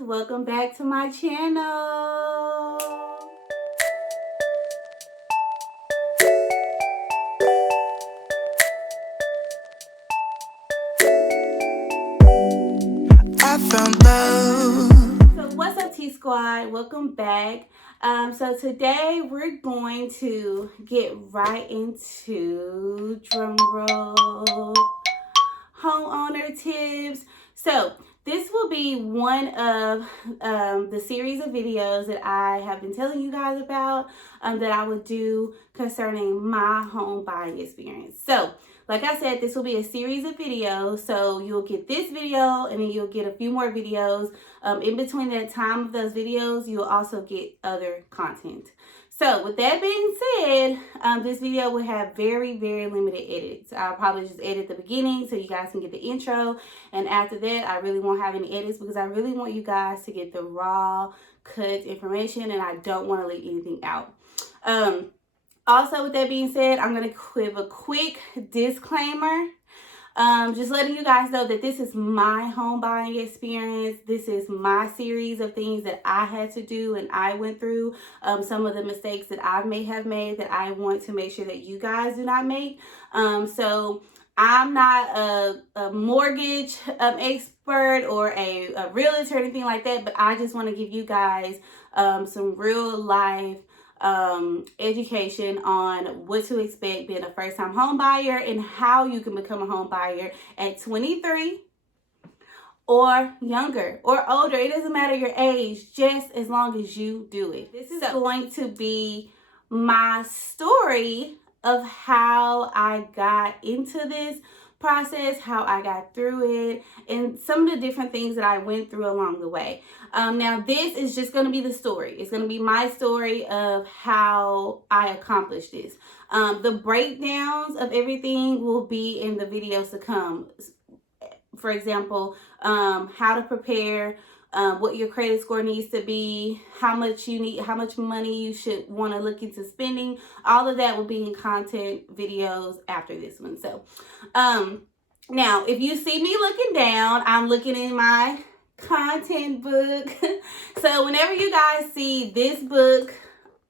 welcome back to my channel. I found love. So what's up, T Squad? Welcome back. So today we're going to get right into drumroll homeowner tips. So this will be one of the series of videos that I have been telling you guys about that I would do concerning my home buying experience. So like I said, this will be a series of videos. So you'll get this video and then you'll get a few more videos. In between that time of those videos, you'll also get other content. So with that being said, this video will have very limited edits. I'll probably just edit the beginning so you guys can get the intro. And after that, I really won't have any edits because I really want you guys to get the raw cut information and I don't want to leave anything out. Also, with that being said, I'm going to give a quick disclaimer. Just letting you guys know that this is my home buying experience. This is my series of things that I had to do and I went through. Some of the mistakes that I may have made that I want to make sure that you guys do not make. So I'm not a mortgage expert or a realtor or anything like that, but I just want to give you guys some real life education on what to expect being a first-time home buyer and how you can become a home buyer at 23 or younger or older. It doesn't matter your age, just as long as you do it. This is going to be my story of how I got into this process, how I got through it, and some of the different things that I went through along the way. Now this is just going to be the story. It's going to be my story of how I accomplished this. The breakdowns of everything will be in the videos to come. For example, how to prepare, what your credit score needs to be, how much you need, how much money you should want to look into spending. All of that will be in content videos after this one. So, now if you see me looking down, I'm looking in my content book. So whenever you guys see this book,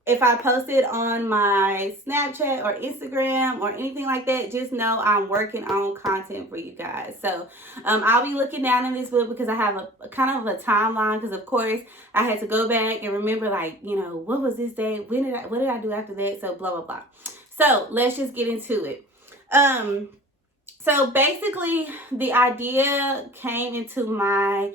if I post it on my Snapchat or Instagram or anything like that, just know I'm working on content for you guys. So I'll be looking down in this book because I have a kind of a timeline, because of course I had to go back and remember, like, you know, what was this day? What did I do after that? So blah, blah, blah. So let's just get into it. So basically the idea came into my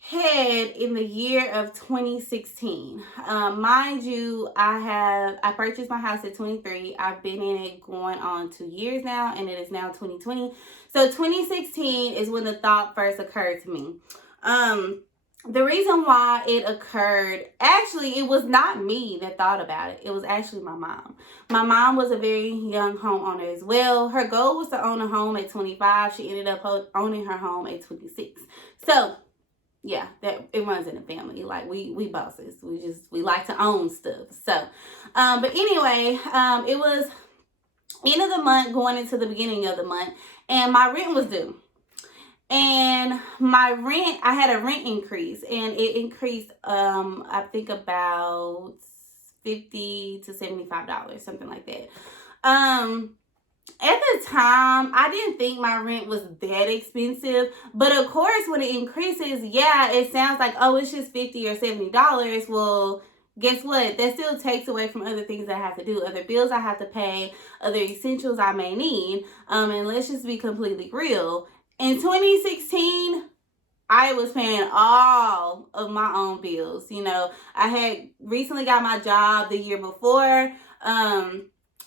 head in the year of 2016. Mind you, I purchased my house at 23. I've been in it going on 2 years now, and it is now 2020. So 2016 is when the thought first occurred to me. The reason why it occurred, actually, it was not me that thought about it. It was actually my mom. My mom was a very young homeowner as well. Her goal was to own a home at 25. She ended up owning her home at 26. So yeah, that it runs in the family. Like we bosses. We like to own stuff. So, but anyway, it was end of the month going into the beginning of the month, and my rent was due. And my rent, I had a rent increase, and it increased, I think about $50 to $75, something like that. At the time, I didn't think my rent was that expensive, but of course, when it increases, yeah, it sounds like, oh, it's just $50 or $70. Well, guess what? That still takes away from other things that I have to do, other bills I have to pay, other essentials I may need. And let's just be completely real. In 2016, I was paying all of my own bills. You know, I had recently got my job the year before,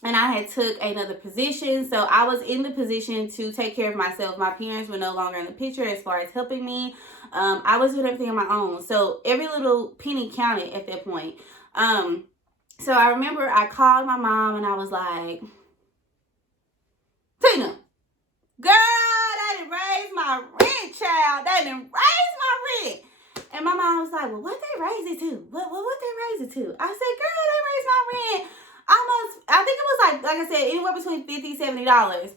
and I had took another position. So I was in the position to take care of myself. My parents were no longer in the picture as far as helping me. I was doing everything on my own. So every little penny counted at that point. So I remember I called my mom and I was like, Tina, girl, they didn't raise my rent, child. They didn't raise my rent. And my mom was like, well, what they raise it to? What they raise it to? I said, girl, they raised my rent almost, I think it was like I said, anywhere between $50 and $70.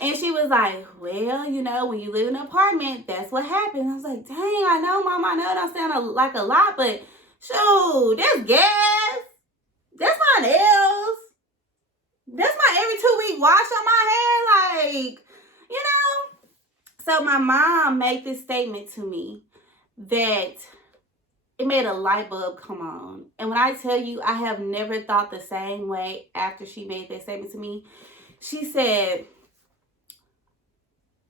And she was like, well, when you live in an apartment, that's what happens. I was like, dang, I know, Mom. I know it don't sound like a lot, but shoot, there's gas. That's my nails. That's my every 2-week wash on my hair. Like, you know. So my mom made this statement to me that it made a light bulb come on. And when I tell you, I have never thought the same way after she made that statement to me. She said,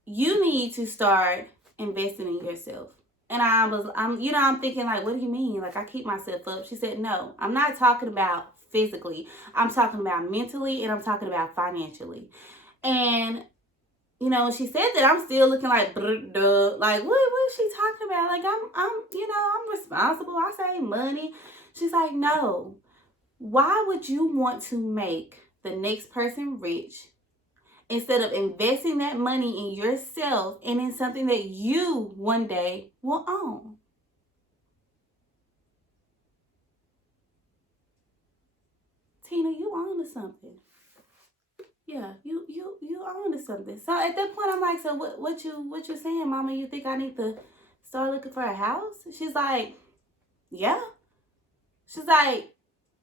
you need to start investing in yourself. And I'm thinking like, what do you mean? Like, I keep myself up. She said, no, I'm not talking about physically. I'm talking about mentally, and I'm talking about financially. And, when she said that, I'm still looking like, like, what is she talking about? Like, I'm responsible. I save money. She's like, no. Why would you want to make the next person rich instead of investing that money in yourself and in something that you one day will own? Tina, you own to something. Yeah, you own to something. So at that point, I'm like, so what you saying, Mama? You think I need to start looking for a house? She's like, yeah. She's like,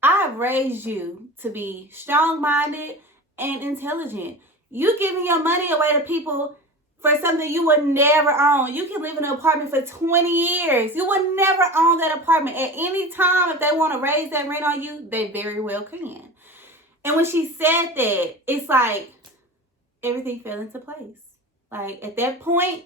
I have raised you to be strong-minded and intelligent. You giving your money away to people for something you would never own. You can live in an apartment for 20 years. You would never own that apartment. At any time, if they want to raise that rent on you, they very well can. And when she said that, it's like everything fell into place. Like, at that point,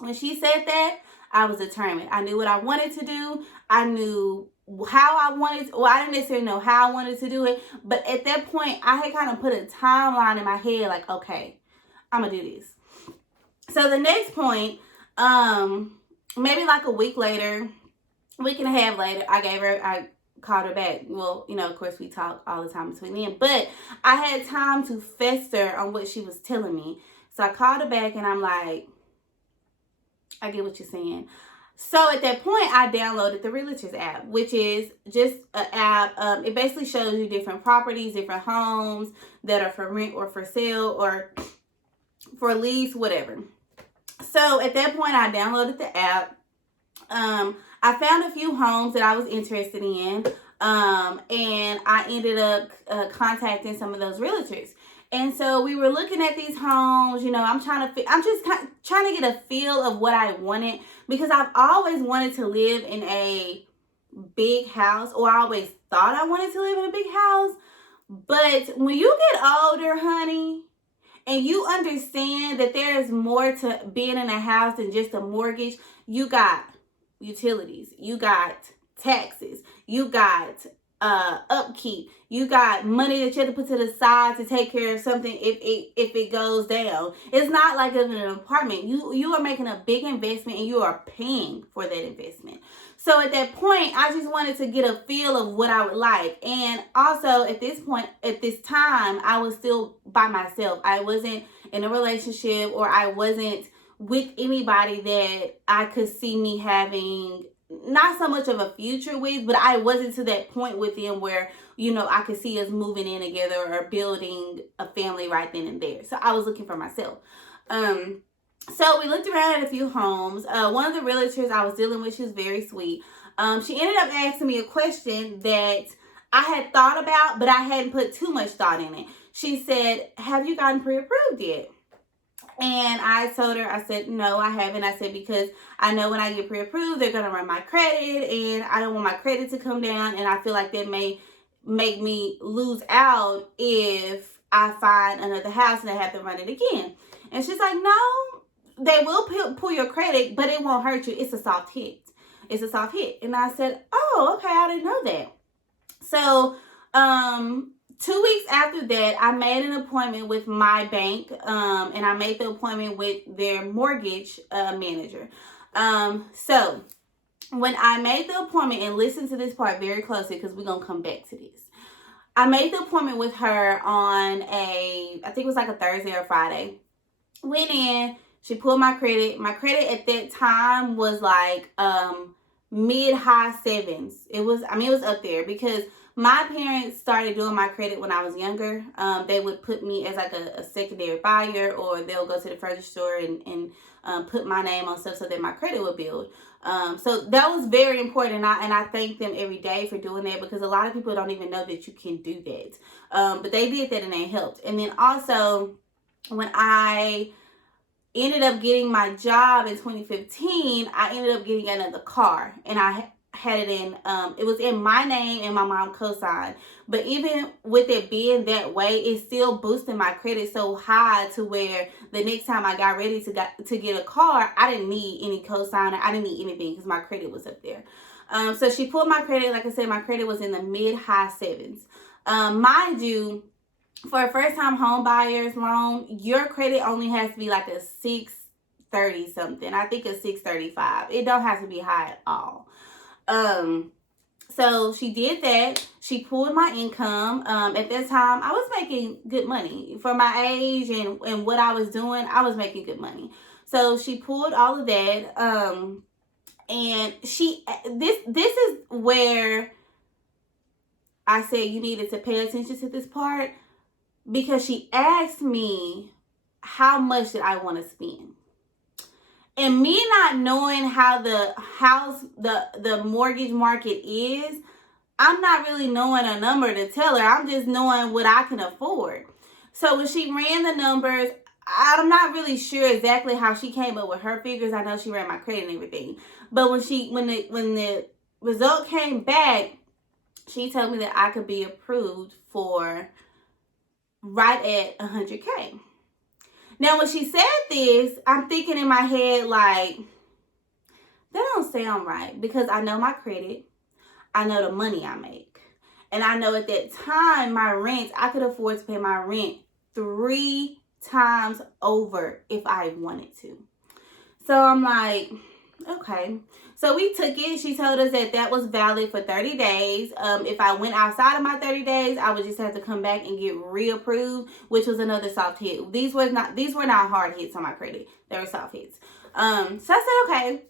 when she said that, I was determined. I knew what I wanted to do. I knew how I wanted to, well, I didn't necessarily know how I wanted to do it, but at that point, I had kind of put a timeline in my head, like, okay, I'm gonna do this. So the next point, maybe like a week later, week and a half later, I called her back. Well, of course, we talk all the time between then, but I had time to fester on what she was telling me. So I called her back, and I'm like, I get what you're saying. So at that point, I downloaded the Realtors app, which is just an app. It basically shows you different properties, different homes that are for rent or for sale or for lease, whatever. So at that point, I downloaded the app. I found a few homes that I was interested in, and I ended up contacting some of those realtors. And so we were looking at these homes. I'm just trying to get a feel of what I wanted, because I've always wanted to live in a big house, or I always thought I wanted to live in a big house. But when you get older, honey, and you understand that there is more to being in a house than just a mortgage, you got utilities, you got taxes, you got upkeep, you got money that you have to put to the side to take care of something if it goes down. It's not like in an apartment. You are making a big investment, and you are paying for that investment. So at that point, I just wanted to get a feel of what I would like. And also at this time, I was still by myself. I wasn't in a relationship, or I wasn't with anybody that I could see me having not so much of a future with, but I wasn't to that point with them where, I could see us moving in together or building a family right then and there. So I was looking for myself. So we looked around at a few homes. One of the realtors I was dealing with, she was very sweet. She ended up asking me a question that I had thought about, but I hadn't put too much thought in it. She said, have you gotten pre-approved yet? And I told her, I said, no, I haven't. I said, because I know when I get pre-approved, they're going to run my credit, and I don't want my credit to come down. And I feel like that may make me lose out if I find another house and I have to run it again. And she's like, no, they will pull your credit, but it won't hurt you. It's a soft hit. It's a soft hit. And I said, oh, okay, I didn't know that. So, 2 weeks after that, I made an appointment with my bank, and I made the appointment with their mortgage manager. So when I made the appointment, and listen to this part very closely because we're going to come back to this. I made the appointment with her on I think it was like a Thursday or Friday. Went in, she pulled my credit. My credit at that time was like mid-high sevens. It was up there because my parents started doing my credit when I was younger. They would put me as like a secondary buyer, or they'll go to the furniture store and put my name on stuff so that my credit would build. So that was very important, and I thank them every day for doing that, because a lot of people don't even know that you can do that. But they did that and it helped. And then also, when I ended up getting my job in 2015, I ended up getting another car, and I had it in, it was in my name and my mom co-signed. But even with it being that way, it still boosted my credit so high to where the next time I got ready to get a car, I didn't need any co-signer. I didn't need anything because my credit was up there. So she pulled my credit. Like I said, my credit was in the mid-high sevens. Mind you, for a first-time home buyer's loan, your credit only has to be like a 630 something. I think a 635. It don't have to be high at all. So she did that. She pulled my income. At that time, I was making good money for my age and what I was doing. I was making good money. So she pulled all of that. And this is where I said you needed to pay attention to this part, because she asked me how much did I want to spend. And me not knowing how the mortgage market is, I'm not really knowing a number to tell her. I'm just knowing what I can afford. So when she ran the numbers, I'm not really sure exactly how she came up with her figures. I know she ran my credit and everything. But when the result came back, she told me that I could be approved for right at 100K. Now, when she said this, I'm thinking in my head, like, that don't sound right, because I know my credit. I know the money I make. And I know at that time, my rent, I could afford to pay my rent 3 times over if I wanted to. So I'm like, okay. So we took it. She told us that was valid for 30 days. If I went outside of my 30 days, I would just have to come back and get reapproved, which was another soft hit. These were not hard hits on my credit. They were soft hits. So I said, okay.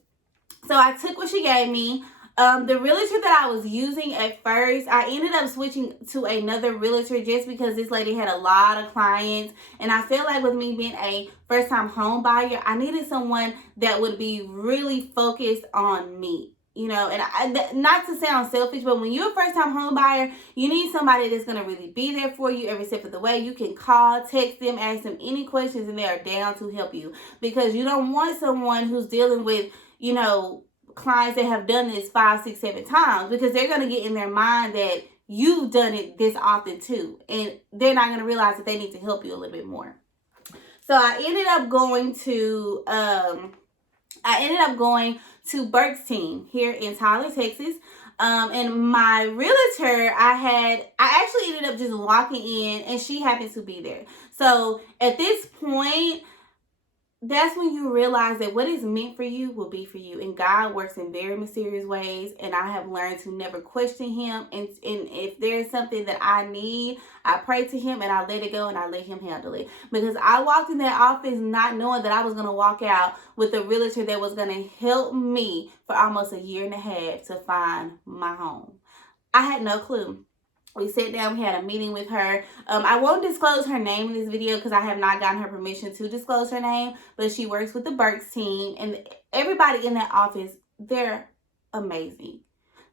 So I took what she gave me. The realtor that I was using at first, I ended up switching to another realtor just because this lady had a lot of clients. And I feel like with me being a first-time home buyer, I needed someone that would be really focused on me. You know, and not to sound selfish, but when you're a first-time home buyer, you need somebody that's going to really be there for you every step of the way. You can call, text them, ask them any questions, and they are down to help you. Because you don't want someone who's dealing with, you know, clients that have done this 5, 6, 7 times, because they're going to get in their mind that you've done it this often too, and they're not going to realize that they need to help you a little bit more. So I ended up going to Burke's team here in Tyler, Texas. And my realtor, I actually ended up just walking in, and she happened to be there. So at this point, that's when you realize that what is meant for you will be for you. And God works in very mysterious ways. And I have learned to never question him. And if there's something that I need, I pray to him and I let it go and I let him handle it. Because I walked in that office not knowing that I was going to walk out with a realtor that was going to help me for almost 1.5 years to find my home. I had no clue. We sat down, we had a meeting with her. I won't disclose her name in this video because I have not gotten her permission to disclose her name, but she works with the Burks team, and everybody in that office, they're amazing.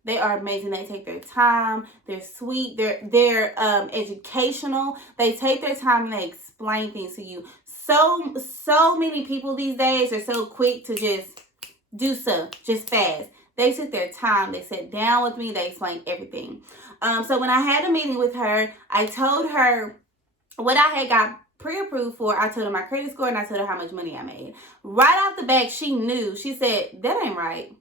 They are amazing. They take their time. They're sweet. They're educational. They take their time and they explain things to you. So many people these days are so quick to just do stuff, just fast. They took their time. They sat down with me. They explained everything. So when I had a meeting with her, I told her what I had got pre-approved for. I told her my credit score, and I told her how much money I made. Right off the bat, she knew. She said, that ain't right.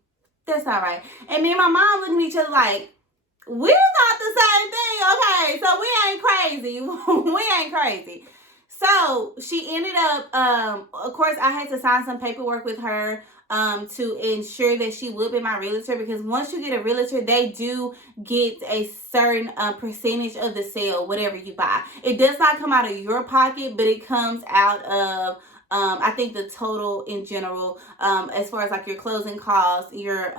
That's not right. And me and my mom looked at each other like, we thought the same thing. Okay, so we ain't crazy. We ain't crazy. So she ended up, of course, I had to sign some paperwork with her to ensure that she would be my realtor, because once you get a realtor, they do get a certain percentage of the sale, whatever you buy. It does not come out of your pocket, but it comes out of I think the total in general, as far as like your closing costs, your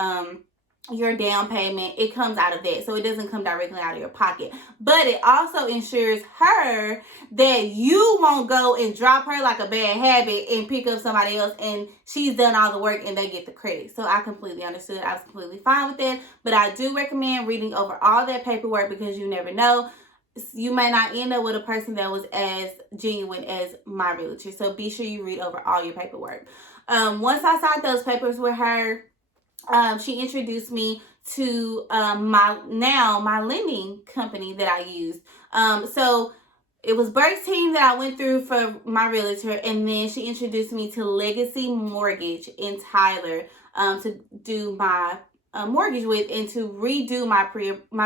your down payment, it comes out of that. So it doesn't come directly out of your pocket. But it also ensures her that you won't go and drop her like a bad habit and pick up somebody else and she's done all the work and they get the credit. So I completely understood. I was completely fine with that. But I do recommend reading over all that paperwork because you never know. You may not end up with a person that was as genuine as my realtor. So be sure you read over all your paperwork. Once I signed those papers with her, she introduced me to my lending company that I used. So it was Burke's team that I went through for my realtor, and then she introduced me to Legacy Mortgage in Tyler to do my mortgage with and to redo my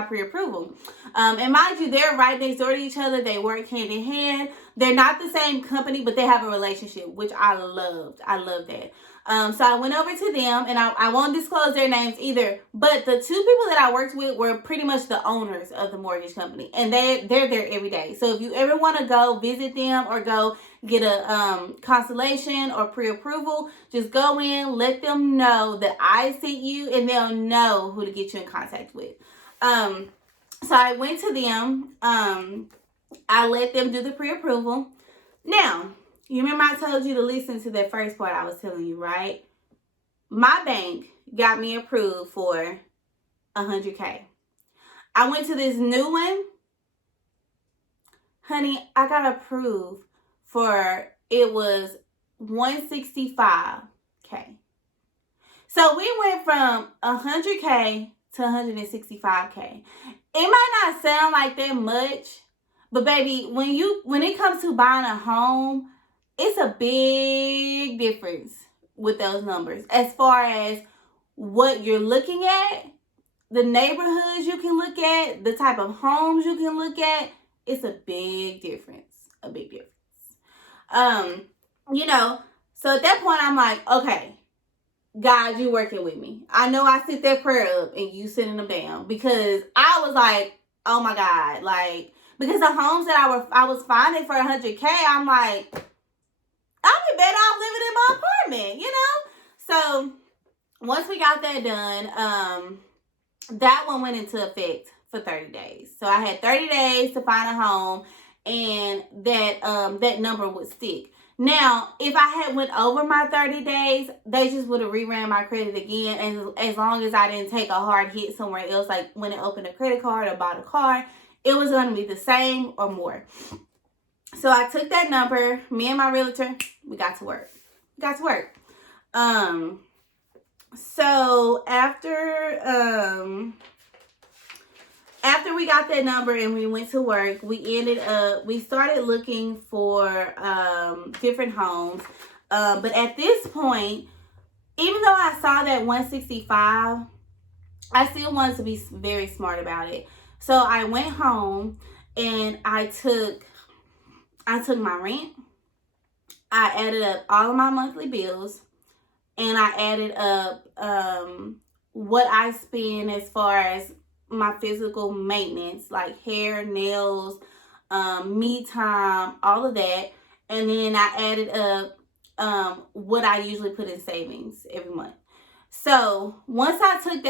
pre-approval. And mind you, they're right next door to each other. They work hand in hand. They're not the same company, but they have a relationship, which I loved. I love that. So I went over to them, and I won't disclose their names either, but the two people that I worked with were pretty much the owners of the mortgage company, and they're there every day. So if you ever want to go visit them or go get a consultation or pre-approval, just go in, let them know that I sent you, and they'll know who to get you in contact with. So I went to them. I let them do the pre-approval. Now, you remember I told you to listen to that first part I was telling you, right? My bank got me approved for $100K. I went to this new one. Honey, I got approved for, it was $165K. So we went from $100K to $165K. It might not sound like that much, but baby, when it comes to buying a home, it's a big difference with those numbers as far as what you're looking at, the neighborhoods you can look at, the type of homes you can look at. It's a big difference. A big difference. So at that point I'm like, okay, God, you working with me. I know I sit that prayer up and you sitting them down because I was like, oh my God, like, because the homes that I was finding for $100K, I'm like, I'd be better off living in my apartment, So once we got that done, that one went into effect for 30 days. So I had 30 days to find a home, and that number would stick. Now, if I had went over my 30 days, they just would have reran my credit again. And as long as I didn't take a hard hit somewhere else, like when I opened a credit card or bought a car, it was going to be the same or more. So I took that number, me and my realtor, we got to work. So after we got that number and we went to work, we started looking for different homes. But at this point, even though I saw that 165, I still wanted to be very smart about it. So I went home and I took my rent, I added up all of my monthly bills, and I added up what I spend as far as my physical maintenance, like hair, nails, me time, all of that. And then I added up what I usually put in savings every month. So once I took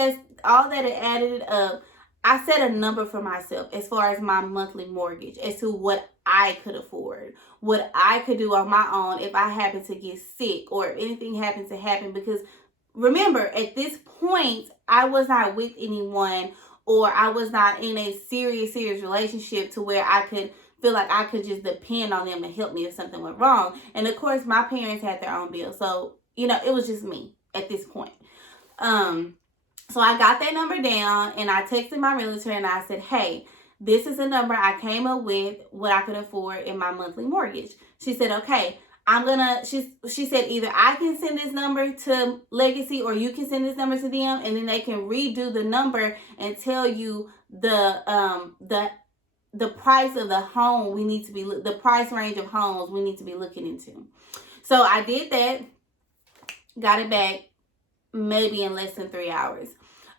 all that and added it up, I set a number for myself as far as my monthly mortgage, as to what I could afford, what I could do on my own if I happen to get sick or if anything happens to happen. Because remember, at this point, I was not with anyone, or I was not in a serious relationship to where I could feel like I could just depend on them to help me if something went wrong. And of course, my parents had their own bills. So, it was just me at this point. So I got that number down and I texted my realtor and I said, hey, this is a number I came up with, what I could afford in my monthly mortgage. She said, okay, she said either I can send this number to Legacy or you can send this number to them, and then they can redo the number and tell you the price of the home the price range of homes we need to be looking into. So I did that, got it back maybe in less than 3 hours.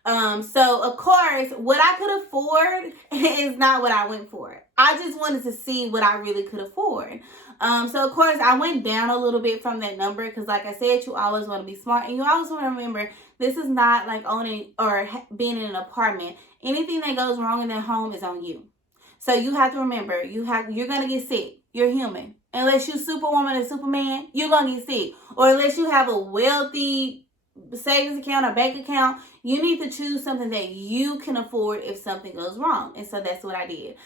So of course, what I could afford is not what I went for. I just wanted to see what I really could afford. So of course, I went down a little bit from that number because, like I said, you always want to be smart and you always want to remember This is not like owning or being in an apartment. Anything that goes wrong in that home is on you. So you have to remember, you're gonna get sick. You're human. Unless you're Superwoman or Superman, you're gonna get sick. Or unless you have a wealthy savings account or bank account, you need to choose something that you can afford if something goes wrong. And so that's what I did.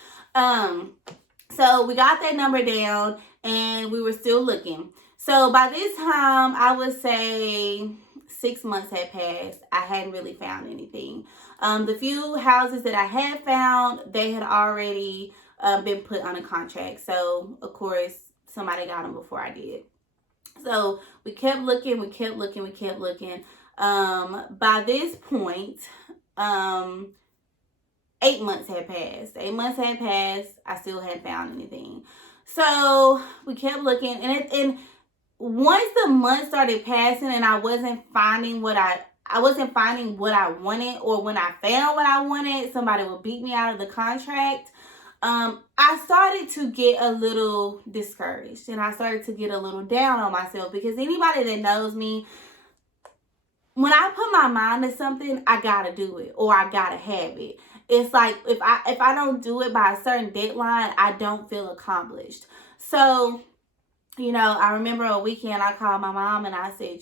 So we got that number down and we were still looking. So by this time, I would say 6 months had passed. I hadn't really found anything. The few houses that I had found, they had already been put on a contract. So, of course, somebody got them before I did. So we kept looking. By this point, 8 months had passed. I still hadn't found anything. So we kept looking, and once the months started passing, and I wasn't finding what I wanted, or when I found what I wanted, somebody would beat me out of the contract. I started to get a little discouraged, and I started to get a little down on myself, because anybody that knows me, when I put my mind to something, I gotta do it, or I gotta have it. It's like if I don't do it by a certain deadline, I don't feel accomplished. So, I remember a weekend I called my mom and I said,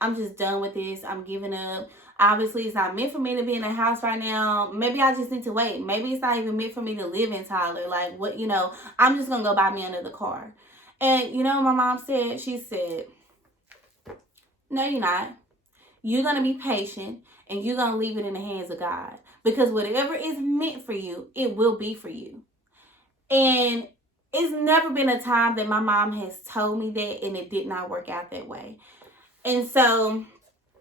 I'm just done with this. I'm giving up. Obviously, it's not meant for me to be in a house right now. Maybe I just need to wait. Maybe it's not even meant for me to live in Tyler. Like, what, I'm just going to go buy me another car. And, my mom said, she said, no, you're not. You're going to be patient and you're going to leave it in the hands of God. Because whatever is meant for you, it will be for you. And it's never been a time that my mom has told me that and it did not work out that way. And so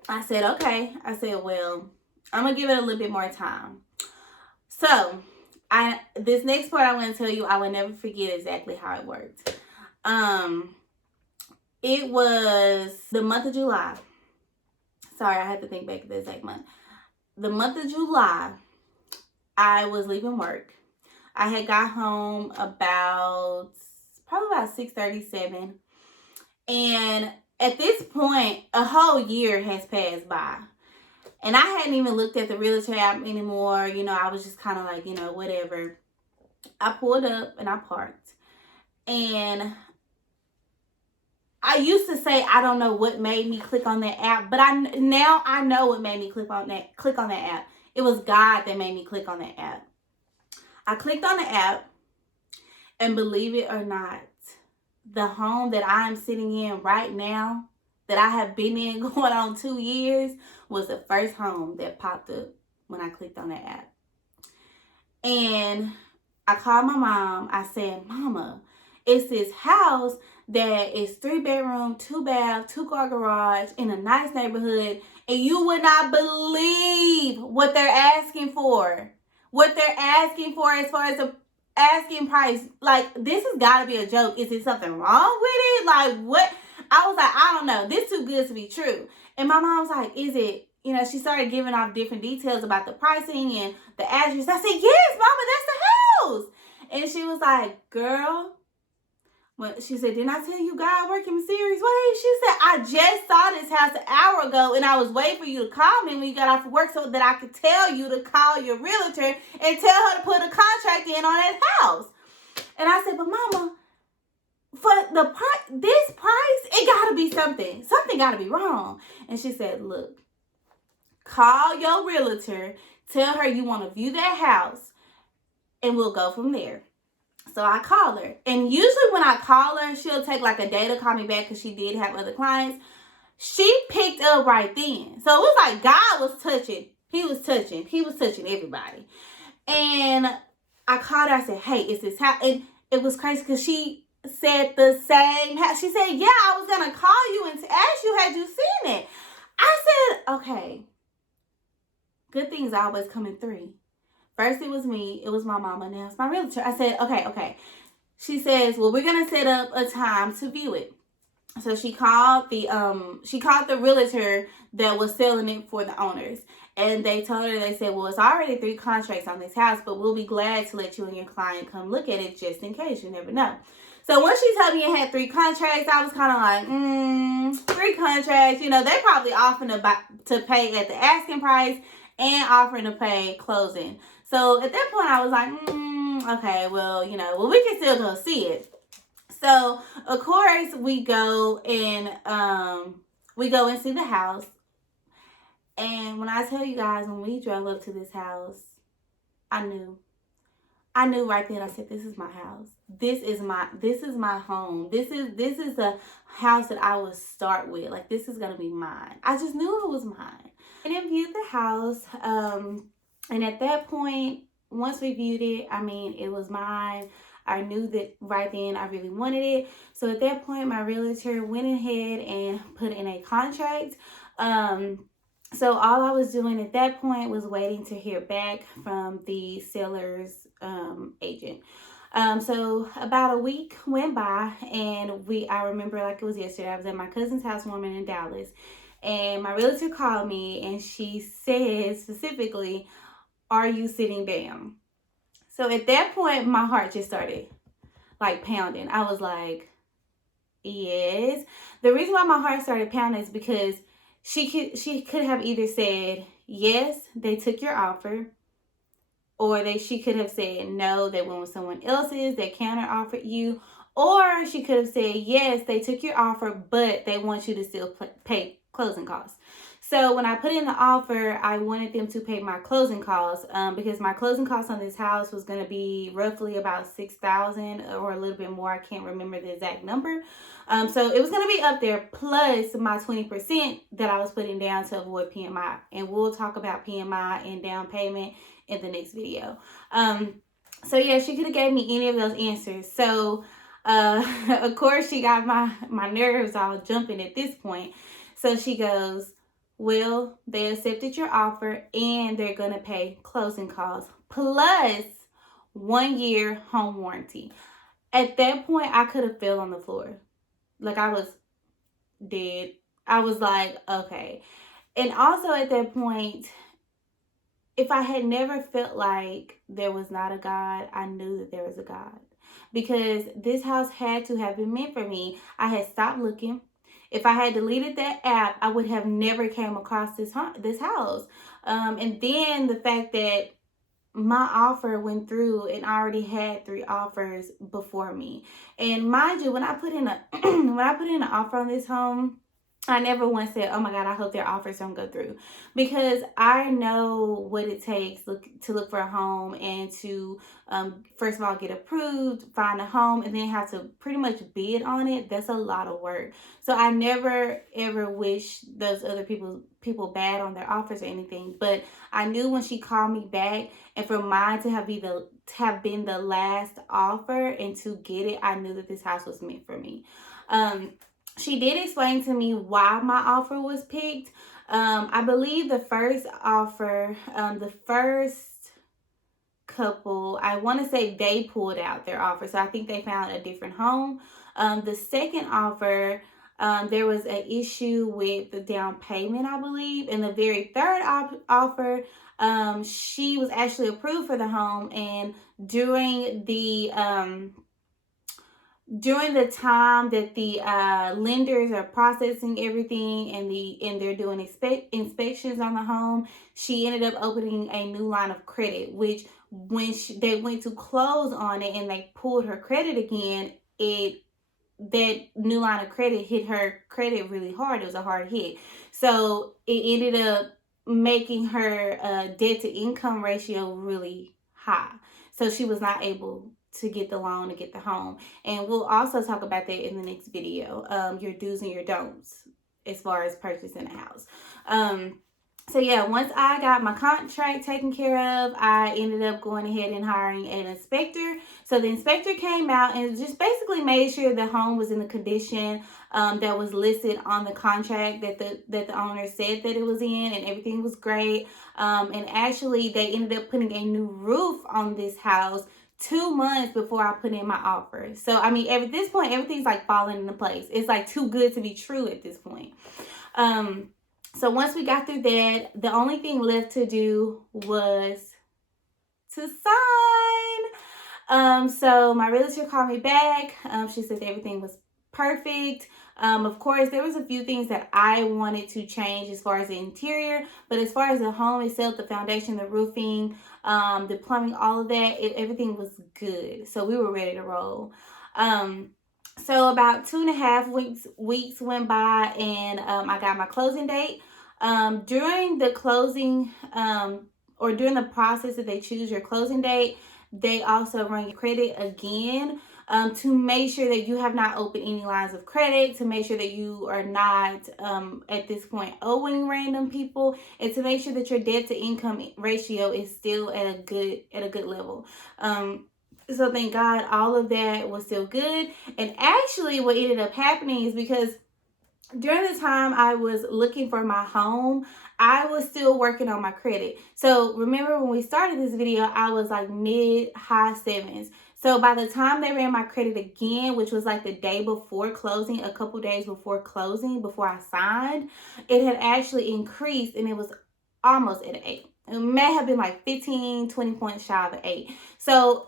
I said, okay. I said, well, I'm going to give it a little bit more time. So this next part I want to tell you, I will never forget exactly how it worked. It was the month of July. Sorry, I had to think back to the exact month. The month of July, I was leaving work. I had got home probably about 6:37. And at this point, a whole year has passed by. And I hadn't even looked at the realtor app anymore. I was just kind of like, whatever. I pulled up and I parked. And I used to say I don't know what made me click on that app, but now I know what made me click on that app. It was God that made me click on that app. I clicked on the app, and believe it or not, the home that I am sitting in right now, that I have been in going on 2 years, was the first home that popped up when I clicked on that app. And I called my mom. I said, Mama, it's this house that is 3-bedroom, 2-bath, 2-car garage in a nice neighborhood, and you would not believe what they're asking for. What they're asking for as far as the asking price. Like, this has got to be a joke. Is there something wrong with it? Like, what? I was like, I don't know. This too good to be true. And my mom was like, is it? She started giving off different details about the pricing and the address. I said, yes, Mama, that's the house. And she was like, girl. She said, didn't I tell you God work in mysterious ways? She said, I just saw this house an hour ago, and I was waiting for you to call me when you got off of work so that I could tell you to call your realtor and tell her to put a contract in on that house. And I said, but Mama, for this price, it got to be something. Something got to be wrong. And she said, look, call your realtor, tell her you want to view that house, and we'll go from there. So I call her. And usually when I call her, she'll take like a day to call me back because she did have other clients. She picked up right then. So it was like God was touching. He was touching everybody. And I called her. I said, hey, is this house? And it was crazy because she said the same house. She said, yeah, I was going to call you and ask you, had you seen it? I said, okay. Good things always come in 3. First, it was me. It was my mama. Now it's my realtor. I said, okay. She says, well, we're going to set up a time to view it. So she called the realtor that was selling it for the owners. And they told her, they said, well, it's already 3 contracts on this house, but we'll be glad to let you and your client come look at it just in case. You never know. So once she told me it had 3 contracts, I was kind of like, 3 contracts. You know, they probably offering to pay at the asking price and offering to pay closing. So at that point, I was like, okay, well, we can still go see it. So of course we go and see the house. And when I tell you guys, when we drove up to this house, I knew. I knew right then. I said, "This is my house. This is my home. This is the house that I would start with. Like, this is gonna be mine." I just knew it was mine. And then viewed the house. And at that point, once we viewed it, I mean, it was mine. I knew that right then I really wanted it. So at that point, my realtor went ahead and put in a contract. So all I was doing at that point was waiting to hear back from the seller's agent. So about a week went by, and I remember like it was yesterday. I was at my cousin's housewarming in Dallas, and my realtor called me, and she said specifically, "Are you sitting down?" So at that point, my heart just started like pounding. I was like, "Yes." The reason why my heart started pounding is because she could have either said, "Yes, they took your offer," or she could have said, "No, they went with someone else's, they counter offered you," or she could have said, "Yes, they took your offer, but they want you to still pay closing costs." So when I put in the offer, I wanted them to pay my closing costs because my closing costs on this house was going to be roughly about $6,000 or a little bit more. I can't remember the exact number. So it was going to be up there plus my 20% that I was putting down to avoid PMI. And we'll talk about PMI and down payment in the next video. So yeah, she could have gave me any of those answers. So of course she got my nerves all jumping at this point. So she goes, "Well, they accepted your offer and they're gonna pay closing costs plus 1 year home warranty." At that point, I could have fell on the floor. Like, I was dead. I was like, okay. And also at that point, if I had never felt like there was not a God, I knew that there was a God. Because this house had to have been meant for me. I had stopped looking. If I had deleted that app, I would have never came across this house. And then the fact that my offer went through and I already had 3 offers before me. And mind you, when I put in when I put in an offer on this home, I never once said, "Oh my God, I hope their offers don't go through," because I know what it takes to look for a home and to, first of all, get approved, find a home, and then have to pretty much bid on it. That's a lot of work. So I never ever wish those other people bad on their offers or anything. But I knew when she called me back, and for mine to have been the last offer and to get it, I knew that this house was meant for me. She did explain to me why my offer was picked. I believe the first offer, the first couple, I want to say they pulled out their offer. So I think they found a different home. The second offer, there was an issue with the down payment, I believe. And the very third offer, she was actually approved for the home. And during the time that the lenders are processing everything and they're doing inspections on the home, she ended up opening a new line of credit, which when they went to close on it and they pulled her credit again, that new line of credit hit her credit really hard. It was a hard hit. So it ended up making her debt to income ratio really high. So she was not able to get the loan to get the home. And we'll also talk about that in the next video. Your do's and your don'ts as far as purchasing a house. So yeah, once I got my contract taken care of, I ended up going ahead and hiring an inspector. So the inspector came out and just basically made sure the home was in the condition that was listed on the contract that the owner said that it was in, and everything was great. And actually, they ended up putting a new roof on this house 2 months before I put in my offer. So I mean, at this point, everything's like falling into place. It's like too good to be true at this point. So once we got through that, the only thing left to do was to sign. So my realtor called me back. She said everything was perfect. Of course, there was a few things that I wanted to change as far as the interior, but as far as the home itself, the foundation, the roofing, the plumbing, all of that, everything was good. So we were ready to roll. So about 2.5 weeks went by, and I got my closing date. During the closing, or during the process that they choose your closing date, they also run your credit again, to make sure that you have not opened any lines of credit, to make sure that you are not, at this point, owing random people, and to make sure that your debt to income ratio is still at a good level. So thank God all of that was still good. And actually what ended up happening is because during the time I was looking for my home, I was still working on my credit. So remember when we started this video, I was like mid high sevens. So by the time they ran my credit again, which was like the day before closing, a couple days before closing, before I signed, it had actually increased, and it was almost at an 8. It may have been like 15, 20 points shy of an 8. So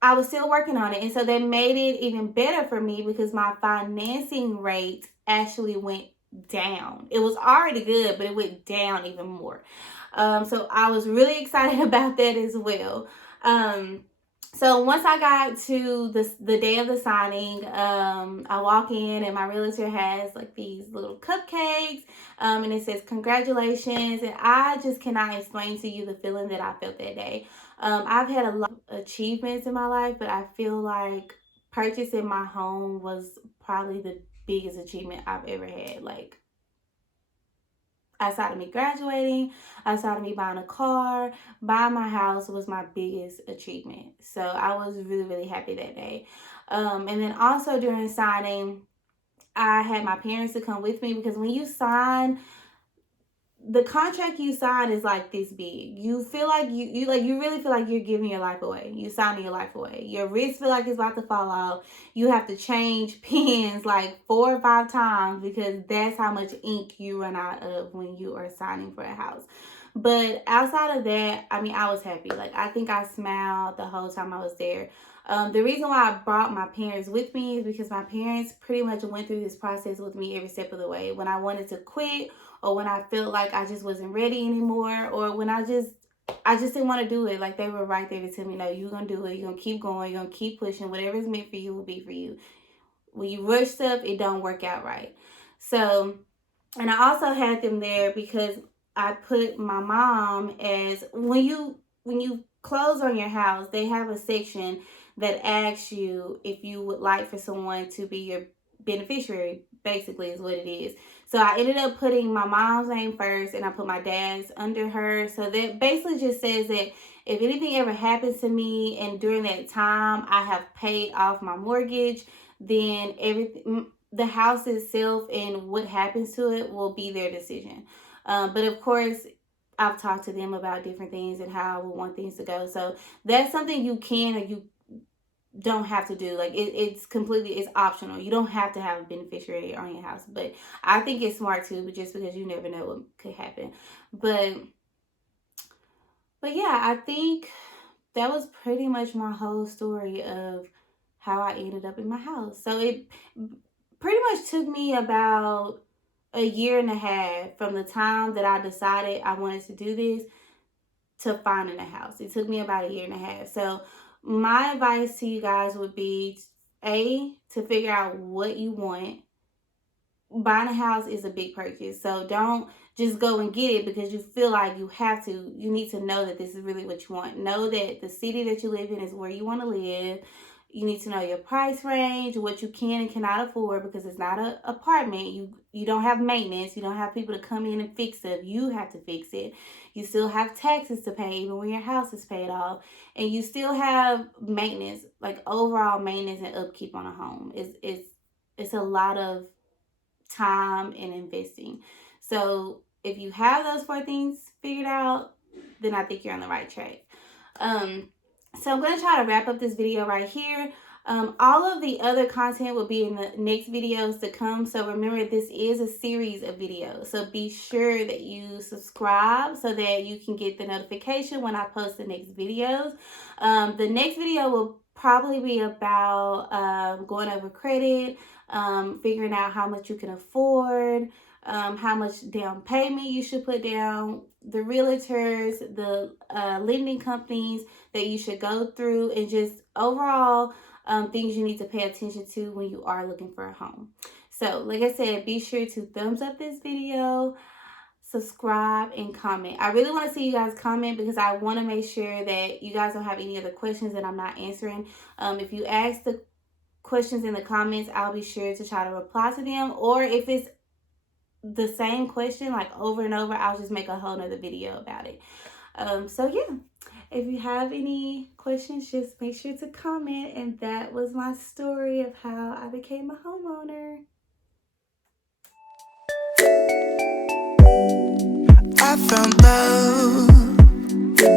I was still working on it. And so that made it even better for me because my financing rate actually went down. It was already good, but it went down even more. So I was really excited about that as well. So once I got to the day of the signing, I walk in and my realtor has like these little cupcakes, and it says congratulations. And I just cannot explain to you the feeling that I felt that day. I've had a lot of achievements in my life, but I feel like purchasing my home was probably the biggest achievement I've ever had. Like, outside of me graduating, outside of me buying a car, buying my house was my biggest achievement. So I was really, really happy that day. And then also during signing, I had my parents to come with me because when you sign, the contract you sign is like this big. You feel like you really feel like you're giving your life away. You signing your life away. Your wrist feel like it's about to fall off. You have to change pens like 4 or 5 times because that's how much ink you run out of when you are signing for a house. But outside of that, I mean, I was happy. Like, I think I smiled the whole time I was there. The reason why I brought my parents with me is because my parents pretty much went through this process with me every step of the way. When I wanted to quit, or when I felt like I just wasn't ready anymore, or when I just didn't want to do it, like they were right there to tell me, no, you're gonna do it, you're gonna keep going, you're gonna keep pushing, whatever is meant for you will be for you. When you rush stuff, it don't work out right. So, and I also had them there because I put my mom as, when you close on your house, they have a section that asks you if you would like for someone to be your beneficiary, basically is what it is. So I ended up putting my mom's name first, and I put my dad's under her. So that basically just says that if anything ever happens to me and during that time I have paid off my mortgage, then everything, the house itself and what happens to it will be their decision. But of course, I've talked to them about different things and how I would want things to go. So that's something you can or you don't have to do. Like, it's completely, it's optional. You don't have to have a beneficiary on your house. But I think it's smart too, but just because you never know what could happen. But yeah, I think that was pretty much my whole story of how I ended up in my house. So it pretty much took me about a year and a half from the time that I decided I wanted to do this to finding a house. It took me about a year and a half. So my advice to you guys would be, to figure out what you want. Buying a house is a big purchase. So don't just go and get it because you feel like you have to. You need to know that this is really what you want. Know that the city that you live in is where you want to live. You need to know your price range, what you can and cannot afford, because it's not an apartment. You don't have maintenance. You don't have people to come in and fix it. You have to fix it. You still have taxes to pay even when your house is paid off. And you still have maintenance, like overall maintenance and upkeep on a home. It's a lot of time and investing. So if you have those 4 things figured out, then I think you're on the right track. So I'm going to try to wrap up this video right here. All of the other content will be in the next videos to come. So remember, this is a series of videos. So be sure that you subscribe so that you can get the notification when I post the next videos. The next video will probably be about going over credit, figuring out how much you can afford, how much down payment you should put down, the realtors, the lending companies that you should go through, and just overall things you need to pay attention to when you are looking for a home. So, like I said, be sure to thumbs up this video, subscribe, and comment. I really want to see you guys comment because I want to make sure that you guys don't have any other questions that I'm not answering. If you ask the questions in the comments, I'll be sure to try to reply to them. Or if it's the same question like over and over, I'll just make a whole nother video about it. So yeah, if you have any questions, just make sure to comment. And that was my story of how I became a homeowner. I found love.